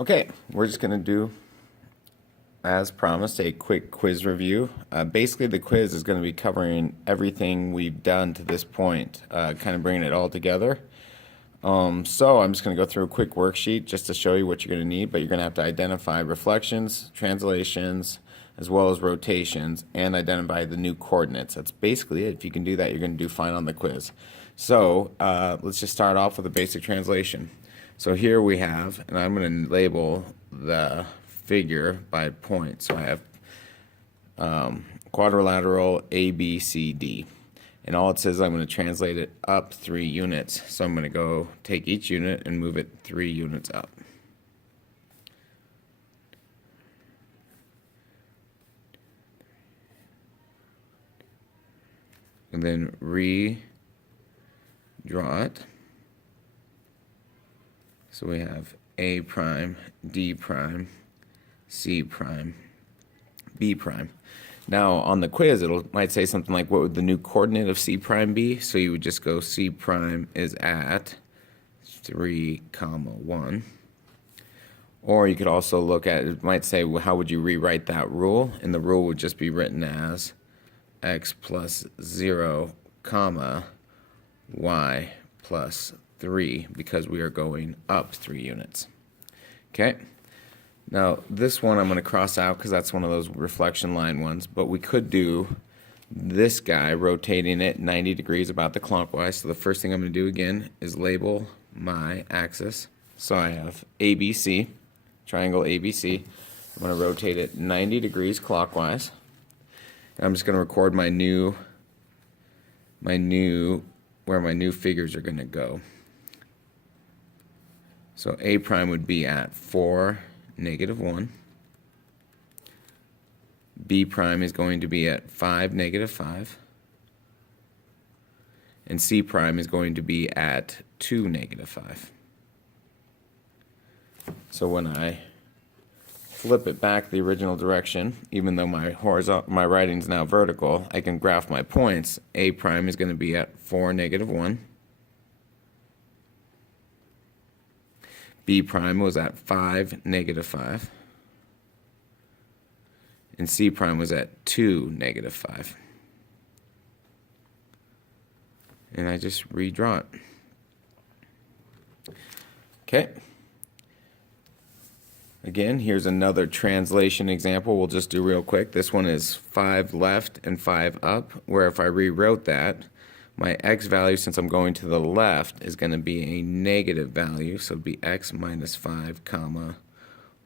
Okay, we're just going to do, as promised, a quick quiz review. Basically, the quiz is going to be covering everything we've done to this point, kind of bringing it all together. So I'm just going to go through a quick worksheet just to show you what you're going to need, but you're going to have to identify reflections, translations, as well as rotations, and identify the new coordinates. That's basically it. If you can do that, you're going to do fine on the quiz. So let's just start off with a basic translation. So here we have, and I'm going to label the figure by point. So I have quadrilateral ABCD. And all it says, I'm going to translate it up 3 units. So I'm going to go take each unit and move it 3 units up. And then redraw it. So we have A prime, D prime, C prime, B prime. Now on the quiz, it might say something like, what would the new coordinate of C prime be? So you would just go C prime is at 3, 1. Or you could also look at, it might say, well, how would you rewrite that rule? And the rule would just be written as x plus 0, comma, y plus 3, because we are going up 3 units. Okay? Now, this one I'm going to cross out because that's one of those reflection line ones, but we could do this guy, rotating it 90 degrees about the clockwise. So the first thing I'm going to do again is label my axis. So I have ABC, triangle ABC. I'm going to rotate it 90 degrees clockwise. And I'm just going to record my new where my new figures are going to go. So A prime would be at 4, -1. B prime is going to be at 5, -5. And C prime is going to be at 2, -5. So when I flip it back the original direction, even though my writing's now vertical, I can graph my points. A prime is going to be at 4, -1. B prime was at 5, -5. And C prime was at 2, -5. And I just redraw it. Okay. Again, here's another translation example we'll just do real quick. This one is 5 left and 5 up, where if I rewrote that, my x value, since I'm going to the left, is going to be a negative value. So it'd be x minus 5, comma,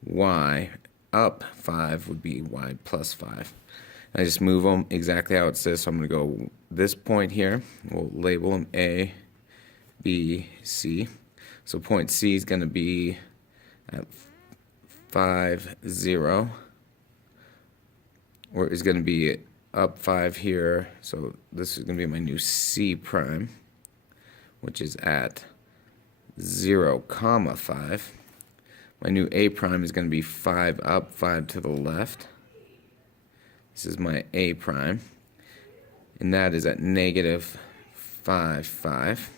y up 5 would be y plus 5. And I just move them exactly how it says. So I'm going to go this point here. We'll label them A, B, C. So point C is going to be at 5, 0. Or is going to be up 5 here, so this is going to be my new C prime, which is at 0, 5. My new A prime is going to be 5 up, 5 to the left. This is my A prime, and that is at -5, 5.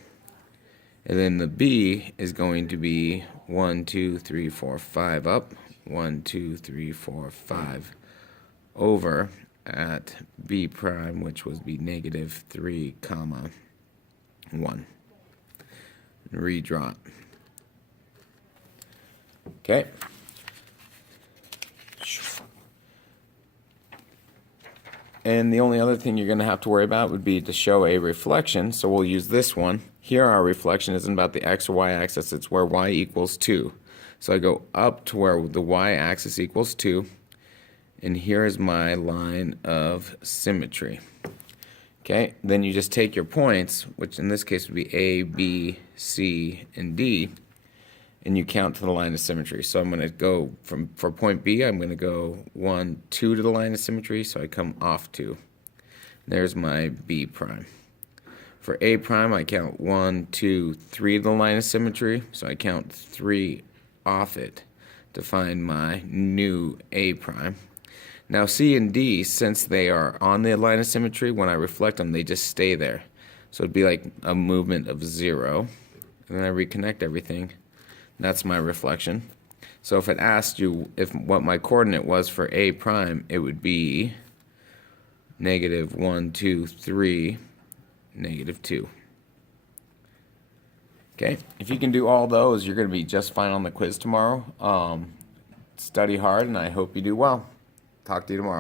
And then the B is going to be 1, 2, 3, 4, 5 up, 1, 2, 3, 4, 5 over at B prime, which would be -3, 1. And redraw it. Okay. And the only other thing you're going to have to worry about would be to show a reflection. So we'll use this one. Here our reflection isn't about the x or y axis, it's where y equals 2. So I go up to where the y axis equals 2. And here is my line of symmetry. Okay, then you just take your points, which in this case would be A, B, C, and D, and you count to the line of symmetry. So I'm going to go for point B, I'm going to go 1, 2 to the line of symmetry, so I come off 2. There's my B prime. For A prime, I count 1, 2, 3 to the line of symmetry, so I count 3 off it to find my new A prime. Now C and D, since they are on the line of symmetry, when I reflect them, they just stay there. So it'd be like a movement of 0. And then I reconnect everything. That's my reflection. So if it asked you if what my coordinate was for A prime, it would be -1, 2, 3, -2. Okay, if you can do all those, you're going to be just fine on the quiz tomorrow. Study hard, and I hope you do well. Talk to you tomorrow.